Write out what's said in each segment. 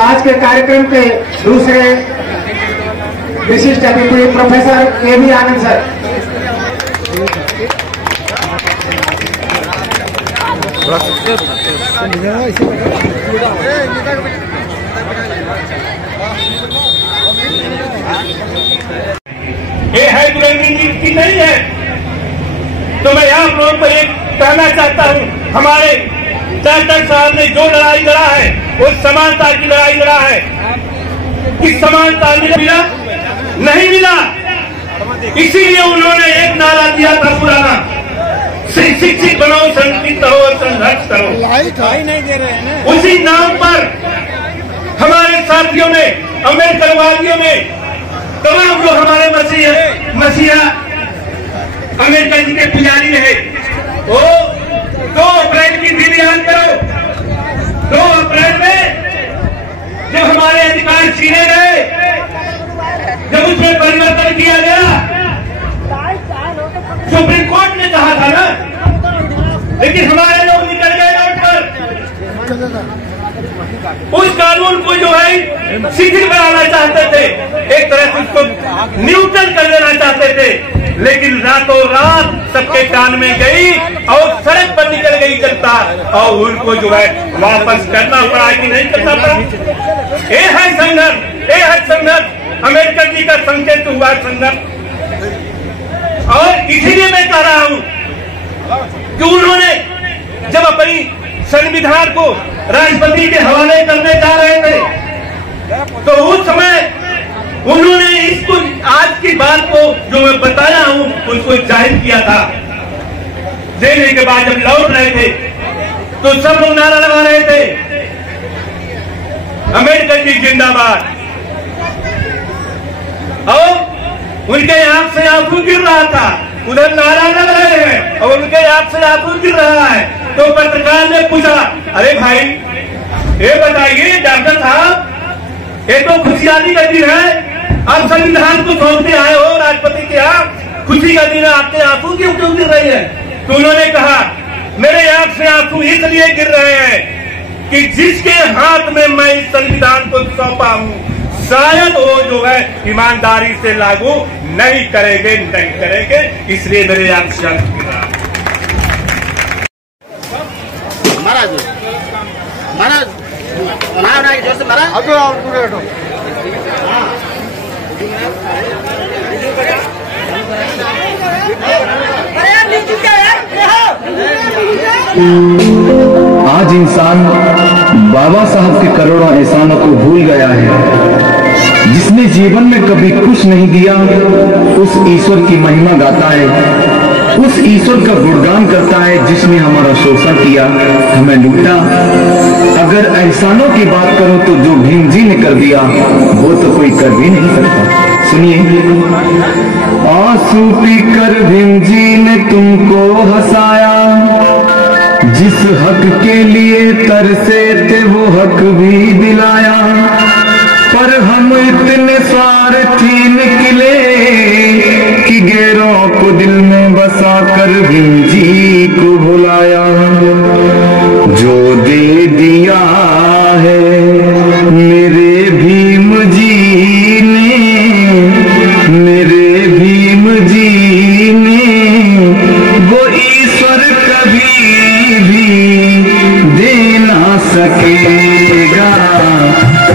आज के कार्यक्रम के दूसरे विशिष्ट अतिथि प्रोफेसर के.वी. आनंद सर। ये है दुरंगी की नहीं है। तो मैं आप लोगों को एक कहना चाहता हूँ, हमारे डॉक्टर साहब ने जो लड़ाई लड़ा है वो समानता की लड़ाई लड़ा है। कि समानता मिला नहीं मिला, इसीलिए उन्होंने एक नारा दिया था पुराना, शिक्षित बनो, संगठित हो और संघर्ष करो। नहीं दे रहे हैं। उसी नाम पर हमारे साथियों ने, अम्बेडकरवादियों ने, तमाम जो हमारे मसीहा अम्बेडकर जी के पुजारी रहे, वो 2 अप्रैल की दिन याद करो। 2 अप्रैल में जब हमारे अधिकार छीने गए, जब उसमें परिवर्तन किया गया, सुप्रीम कोर्ट ने कहा था ना, लेकिन हमारे लोग निकल गए लौट पर। उस कानून को जो है शिथिल बनाना चाहते थे, एक तरह से उसको न्यूट्रल कर देना चाहते थे, लेकिन रातों रात सबके कान में गई और सड़क पर निकल गई जनता, और उनको जो है वापस करना पड़ा कि नहीं करना पड़ा। ये है संघर्ष, ये है संघर्ष, अम्बेडकर जी का संकेत हुआ संघर्ष। और इसीलिए मैं कह रहा हूं कि उन्होंने जब अपनी संविधान को राष्ट्रपति के हवाले करने जा रहे थे, तो उस समय उन्होंने इसको, आज की बात को जो मैं बताया हूं, उनको जाहिर किया था। देने के बाद जब लौट रहे थे तो सब लोग नारा लगा रहे थे, अम्बेडकर जी जिंदाबाद। और उनके आंख से आंसू गिर रहा था, उधर नारा लग रहे हैं और उनके आंख से आंसू गिर रहा है। तो पत्रकार ने पूछा, अरे भाई ये बताइए डॉक्टर साहब, ये तो खुशहाली का दिन है, आप संविधान को सौंपते आए हो राष्ट्रपति के यहाँ, खुशी का दिन है, आपके आंसू क्यों गिर रही है? तो उन्होंने कहा, मेरे आंख से आंसू इसलिए गिर रहे हैं कि जिसके हाथ में मैं इस संविधान को सौंपा हूँ, शायद वो जो है ईमानदारी से लागू नहीं करेंगे, इसलिए मेरे आंख से आंसू गिर रहा है। महाराज महाराज जोर से महाराज आज इंसान बाबा साहब के करोड़ों एहसानों को भूल गया है। जिसने जीवन में कभी कुछ नहीं दिया, उस ईश्वर की महिमा गाता है, उस ईश्वर का गुणगान करता है जिसने हमारा शोषण किया, हमें लूटा। अगर एहसानों की बात करो तो जो भीम जी ने कर दिया वो तो कोई कर भी नहीं सकता। सुनिए, आंसू पीकर भीम जी ने तुमको हंसाया, जिस हक के लिए तरसे थे वो हक भी दिलाया। पर हम इतने स्वार्थी निकले कि गैरों को दिल में बसा कर भीम जी को भुलाया। जो दे दिया है मेरे भीम जी ने, मेरे भीम जी ने, वो ईश्वर कभी भी दे ना सकेगा।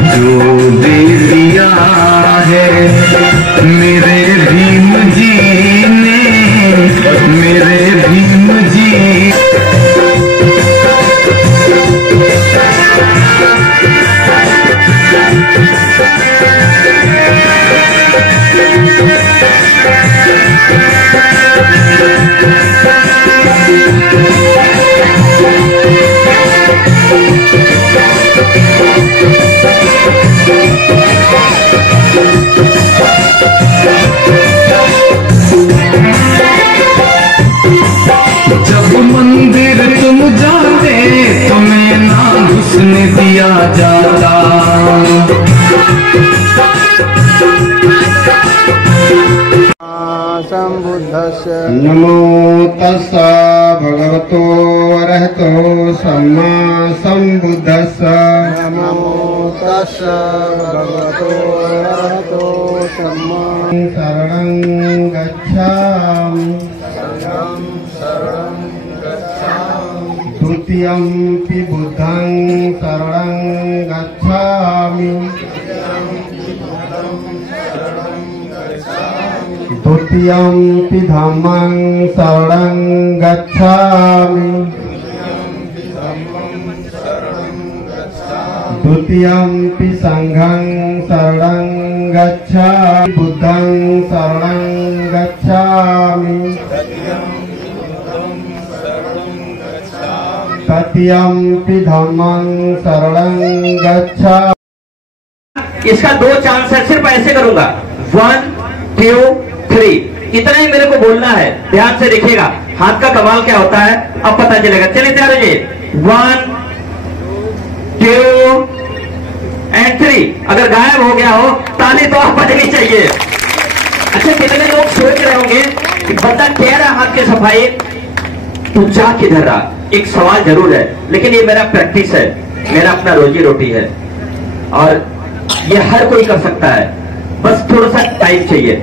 जो दे दिया है मेरे भीम जी ने, मेरे भीम जी। जब मंदिर तुम जाते तुम्हें ना घुसने दिया जाता। नमो तस्सा भगवतो अरहतो सम्मा सम्बुद्धस्स। तस्स नमो तस्स भगवतो अरहतो सम्मा शरणं गच्छामि शरणं गच्छामि द्वितीयंपि बुद्धं शरणं गच्छामि द्वितीयंपि धम्मं शरणं गच्छामि द्वितीयंपि संघं शरणं गच्छामि बुद्धं शरणं गच्छामि तृतीयंपि धम्मं शरणं गच्छामि। इसका 2 चांस है, सिर्फ ऐसे करूंगा 1 2 3 इतना ही मेरे को बोलना है। ध्यान से देखिएगा हाथ का कमाल क्या होता है, अब पता चलेगा। चलिए तैयार हो जाइए 1 2 एंड 3। अगर गायब हो गया हो ताली तो आप बजनी चाहिए। अच्छा कितने लोग सोच रहे होंगे कि बंदा कह रहा हाथ की सफाई तो जा किधर रहा। एक सवाल जरूर है, लेकिन ये मेरा प्रैक्टिस है, मेरा अपना रोजी रोटी है और ये हर कोई कर सकता है, बस थोड़ा सा टाइम चाहिए।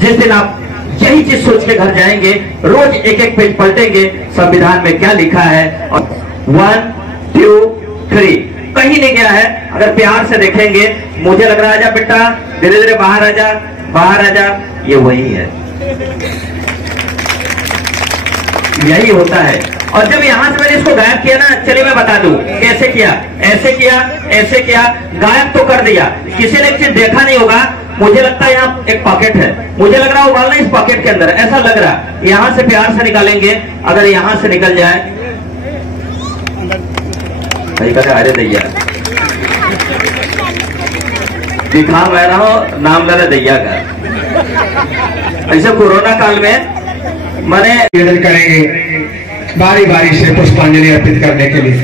जिस दिन आप यही चीज सोच के घर जाएंगे, रोज एक एक पेज पलटेंगे संविधान में क्या लिखा है और 1 2 3 कहीं नहीं गया है। अगर प्यार से देखेंगे, मुझे लग रहा है आजा बेटा धीरे धीरे बाहर आजा बाहर आजा, ये वही है, यही होता है। और जब यहां से मैंने इसको गायब किया ना, चलिए मैं बता दूं कैसे किया, ऐसे किया ऐसे किया, गायब तो कर दिया। किसी ने एक चीज देखा नहीं होगा, मुझे लगता है यहाँ एक पॉकेट है, मुझे लग रहा है उबालना इस पॉकेट के अंदर, ऐसा लग रहा। यहां से प्यार से निकालेंगे, अगर यहां से निकल जाए भाई कहते अरे दैया दिखा मैं रहा हूं नाम ले दैया का। ऐसे कोरोना काल में मैंने निवेदन करेंगे बारी बारी से पुष्पांजलि अर्पित करने के लिए।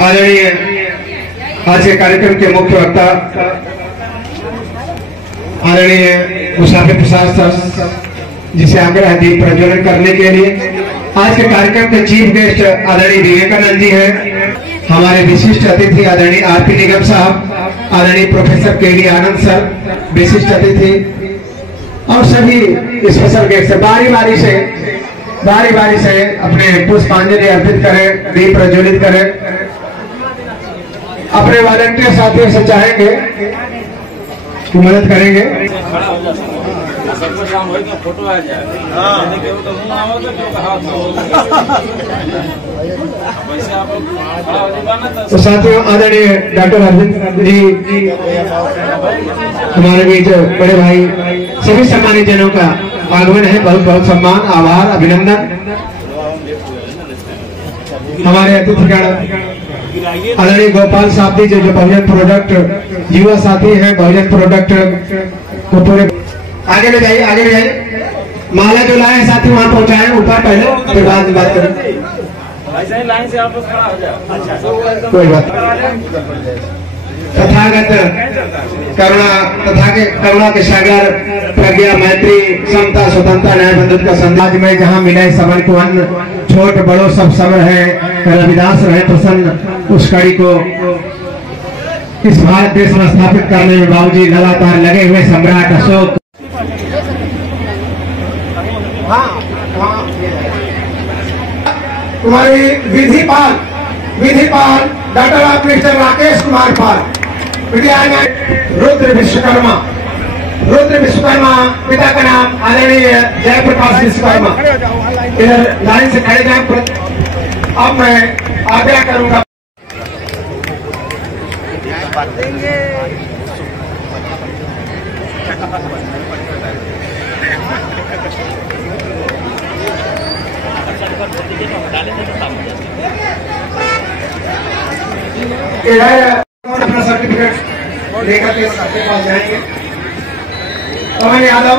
आदरणीय आज के कार्यक्रम के मुख्य वक्ता आदरणीय मुसाफिर प्रसाद सर, जिसे आग्रह दीप प्रज्वलन करने के लिए आज के कार्यक्रम के चीफ गेस्ट आदरणीय विवेकानंद जी हैं। हमारे विशिष्ट अतिथि आदरणीय आरपी निगम साहब, आदरणीय प्रोफेसर केडी आनंद सर विशिष्ट अतिथि और सभी स्पेशल गेस्ट बारी बारी से अपने पुष्पांजलि अर्पित करें, दीप प्रज्वलित करें। अपने वॉलंटियर साथियों से चाहेंगे कि मदद करेंगे। फोटो आ जाए तो साथियों आदरणीय डॉक्टर अरविंद जी हमारे बीच बड़े भाई, सभी सम्मानित जनों का आगमन है, बहुत बहुत सम्मान, आभार, अभिनंदन। हमारे अतिथिगण आदरणीय गोपाल साहब जी जो बहुजन प्रोडक्ट युवा साथी हैं, बहुजन प्रोडक्ट को पूरे आगे ले जाइए, आगे ले जाइए। माला जो लाए साथी वहां पहुंचाए ऊपर पहले, फिर बाद में बात करें। लाइन से आप खड़ा हो जाए, कोई बात। तथागत करुणा के सागर, प्रज्ञा, मैत्री, समता, स्वतंत्रता, न्याय, बंधुत्व का संदेश में जहाँ मिले सबन को अन्न, छोट बड़ो सब सबर है, रविदास रहे प्रसन्न। उस कड़ी को इस भारत देश में स्थापित करने में बाबूजी लगातार लगे हुए सम्राट अशोक। तुम्हारी Vidhipal doctor of mister Rakesh Kumar Pal, Rudra Vishwakarma पिता का नाम आदरणीय जयप्रकाश विश्वकर्मा। इधर लाइन से खड़े जाए। अब मैं आग्रह करूंगा अपना सर्टिफिकेट लेकर के सबके पास जाएंगे। पवन यादव